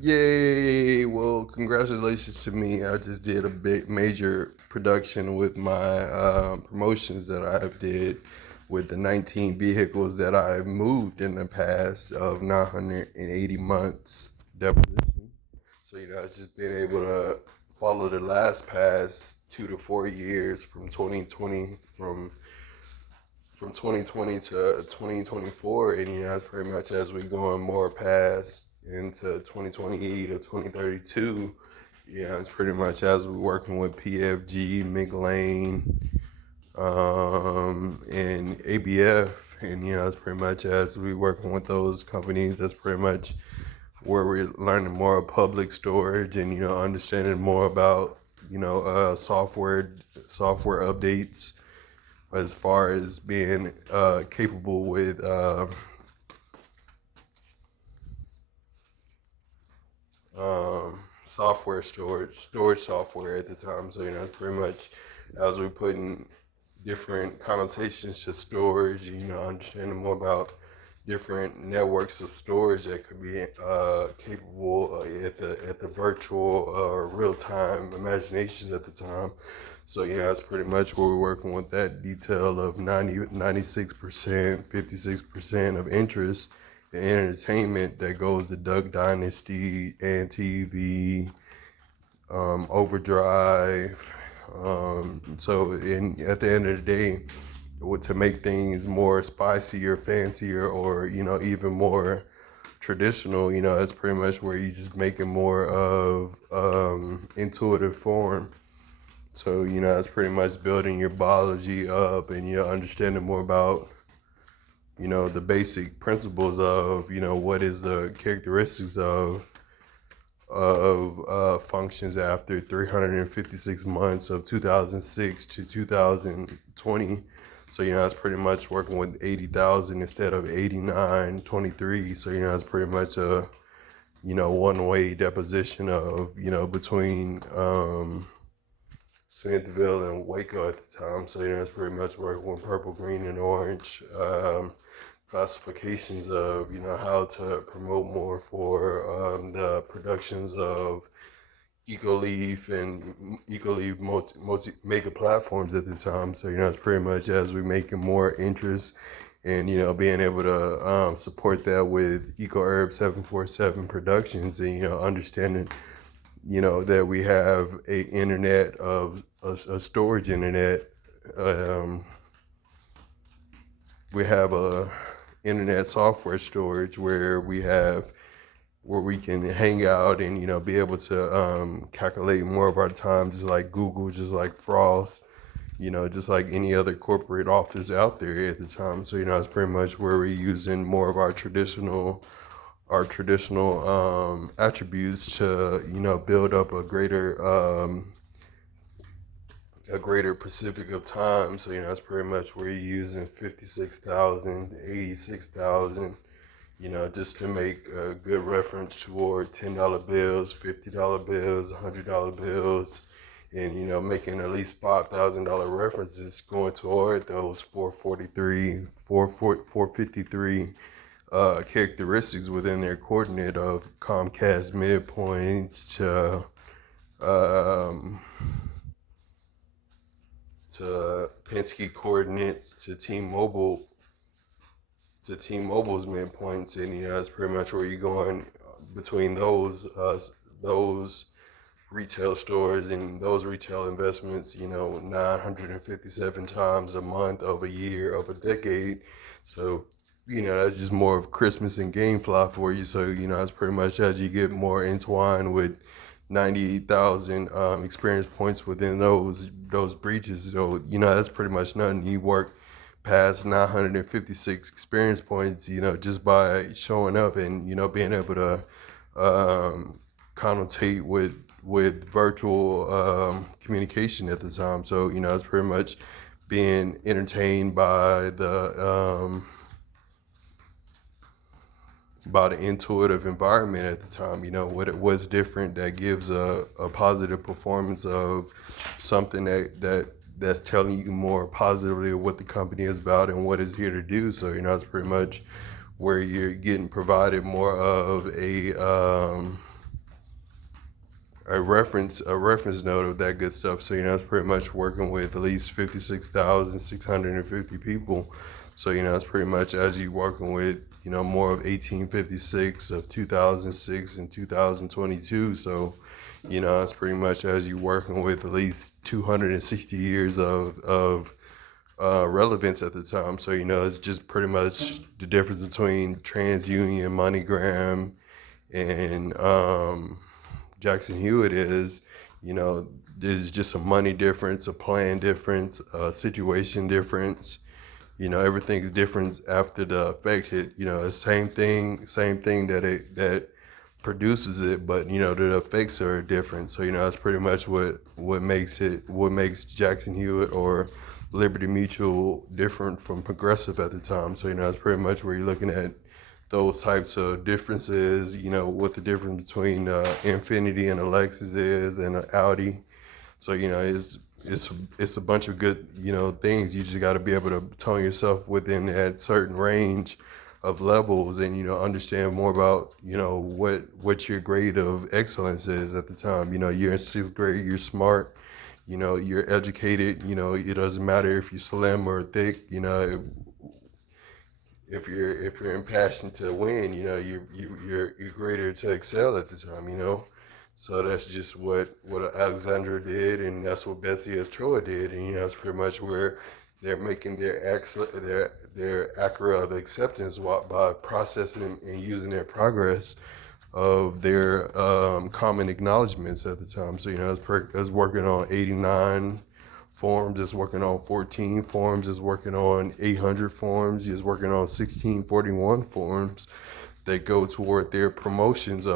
Yay! Well, congratulations to me. I just did a big major production with my promotions that I did with the 19 vehicles that I've moved in the past of 980 months deposition. So I've just been able to follow the last past 2 to 4 years from 2020 from 2020 to 2024, and that's pretty much as we going more past into 2028 or 2032. Yeah, it's pretty much as we're working with PFG, McLean, and ABF, and it's pretty much as we working with those companies. That's pretty much where we're learning more of public storage and understanding more about software updates as far as being capable with software storage software at the time. So it's pretty much as we're putting different connotations to storage, understanding more about different networks of storage that could be capable at the virtual or real time imaginations at the time. So that's pretty much where we're working with that detail of 96%, 56% of interest in entertainment that goes to Duck Dynasty and TV, Overdrive. At the end of the day, to make things more spicier, fancier, or even more traditional, that's pretty much where you just make it more of intuitive form. So that's pretty much building your biology up and understanding more about the basic principles of what is the characteristics of functions after 356 months of 2006 to 2020. So that's pretty much working with 80,000 instead of 8923. So that's pretty much a one way deposition of between Smithville and Waco at the time. So it's pretty much working with purple, green, and orange. Classifications of how to promote more for the productions of EcoLeaf and EcoLeaf multi mega platforms at the time. So it's pretty much as we making more interest and being able to support that with EcoHerb 747 Productions and understanding that we have a internet of a storage internet. Um, we have a internet software storage where we can hang out and be able to calculate more of our time, just like Google, just like Frost, just like any other corporate office out there at the time. So it's pretty much where we're using more of our traditional attributes to build up a greater Pacific of time. So that's pretty much where you're using 56,000, 86,000, just to make a good reference toward $10 bills, $50 bills, $100 bills, and making at least $5,000 references going toward those 453 characteristics within their coordinate of Comcast midpoints um, to Penske coordinates to T-Mobile's midpoints, and that's pretty much where you're going between those retail stores and those retail investments. 957 times a month of a year of a decade. So that's just more of Christmas and GameFly for you. So that's pretty much as you get more entwined with 98,000 experience points within those breaches. So that's pretty much nothing. You work past 956 experience points, just by showing up and being able to connotate with virtual communication at the time. So it's pretty much being entertained by the intuitive environment at the time. What it was different that gives a positive performance of something that's telling you more positively what the company is about and what it's here to do. So it's pretty much where you're getting provided more of a reference note of that good stuff. So it's pretty much working with at least 56,650 people. So it's pretty much as you working with more of 1856, of 2006 and 2022. So it's pretty much as you working with at least 260 years of relevance at the time. So it's just pretty much the difference between TransUnion, MoneyGram, and Jackson Hewitt is, there's just a money difference, a plan difference, a situation difference. Everything's different after the effect hit. The same thing that produces it, but the effects are different. So it's pretty much what makes Jackson Hewitt or Liberty Mutual different from Progressive at the time. So it's pretty much where you're looking at those types of differences, what the difference between Infiniti and a Lexus is and an Audi. So, it's a bunch of good, things. You just got to be able to tone yourself within that certain range of levels and, understand more about, what your grade of excellence is at the time. You're in sixth grade, you're smart, you're educated, it doesn't matter if you're slim or thick, if you're impassioned to win, you're greater to excel at the time, So that's just what Alexandra did, and that's what Betsy as Troy did, and that's pretty much where they're making their acra of acceptance by processing and using their progress of their common acknowledgments at the time. So I was working on 89 forms, is working on 14 forms, is working on 800 forms, is working on 1641 forms that go toward their promotions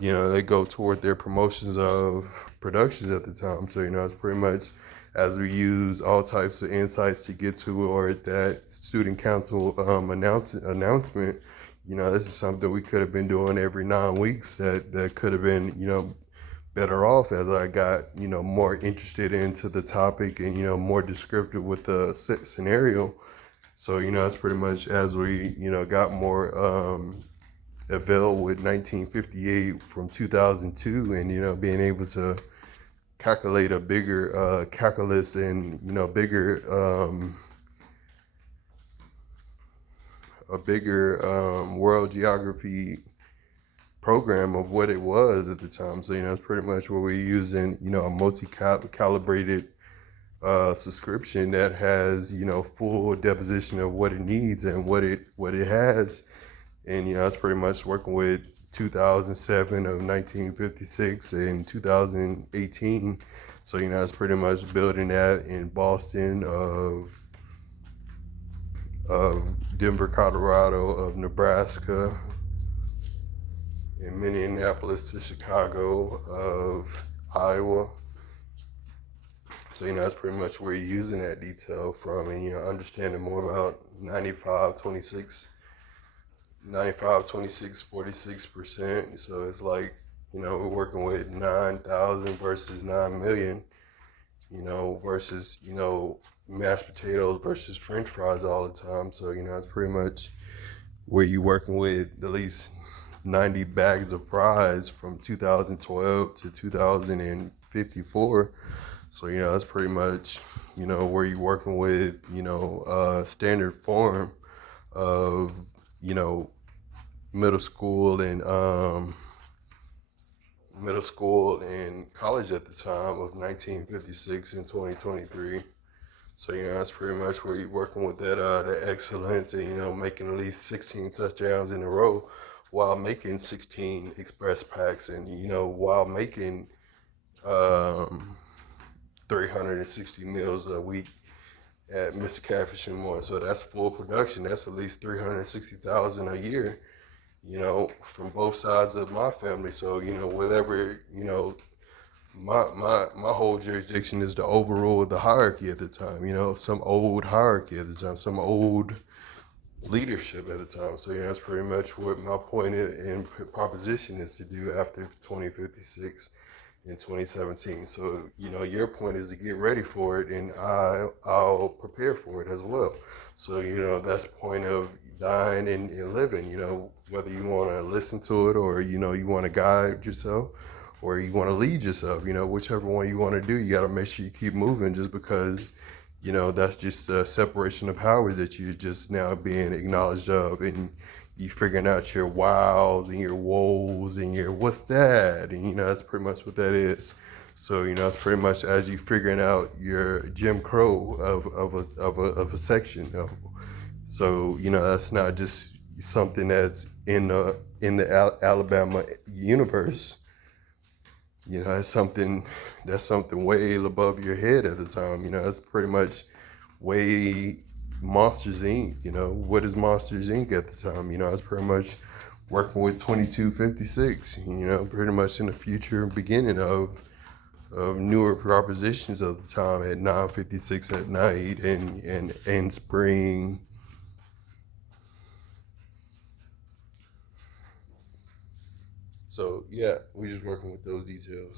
they go toward their promotions of productions at the time. So it's pretty much as we use all types of insights to get toward that student council announcement. This is something we could have been doing every 9 weeks that could have been better off as I got, more interested into the topic and, more descriptive with the scenario. So, it's pretty much as we, got more availed with 1958 from 2002 and, being able to calculate a bigger calculus and, a bigger world geography program of what it was at the time. So it's pretty much what we're using, a multi-calibrated subscription that has full deposition of what it needs and what it has, and it's pretty much working with 2007 of 1956 and 2018. So it's pretty much building that in Boston, of Denver, Colorado, of Nebraska, in Minneapolis to Chicago, of Iowa. So that's pretty much where you're using that detail from, and understanding more about 95, 26, 46%. So it's like we're working with 9,000 versus 9 million, versus mashed potatoes versus French fries all the time. So it's pretty much where you're working with at least 90 bags of fries from 2012 to 2054. So that's pretty much where you're working with standard form of middle school and college at the time of 1956 and 2023. So that's pretty much where you're working with that excellence and making at least 16 touchdowns in a row while making 16 express packs and while making 360 meals a week at Mr. Catfish and More. So that's full production. That's at least 360,000 a year, from both sides of my family. So, whatever, my whole jurisdiction is to overrule the hierarchy at the time, some old hierarchy at the time, some old leadership at the time. So that's pretty much what my point in proposition is to do after 2056 in 2017. So your point is to get ready for it, and I'll prepare for it as well. So that's point of dying and living, whether you want to listen to it or, you want to guide yourself or you want to lead yourself, whichever one you want to do, you got to make sure you keep moving just because, that's just a separation of powers that you're just now being acknowledged of, and you figuring out your wows and your woes and your what's that, and that's pretty much what that is. So it's pretty much as you figuring out your Jim Crow of a section of. So that's not just something that's in the Alabama universe. That's something way above your head at the time. That's pretty much way Monsters Inc. What is Monsters Inc. at the time? It's pretty much working with 2256. Pretty much in the future beginning of newer propositions of the time at 9:56 at night and spring. So yeah, we just working with those details.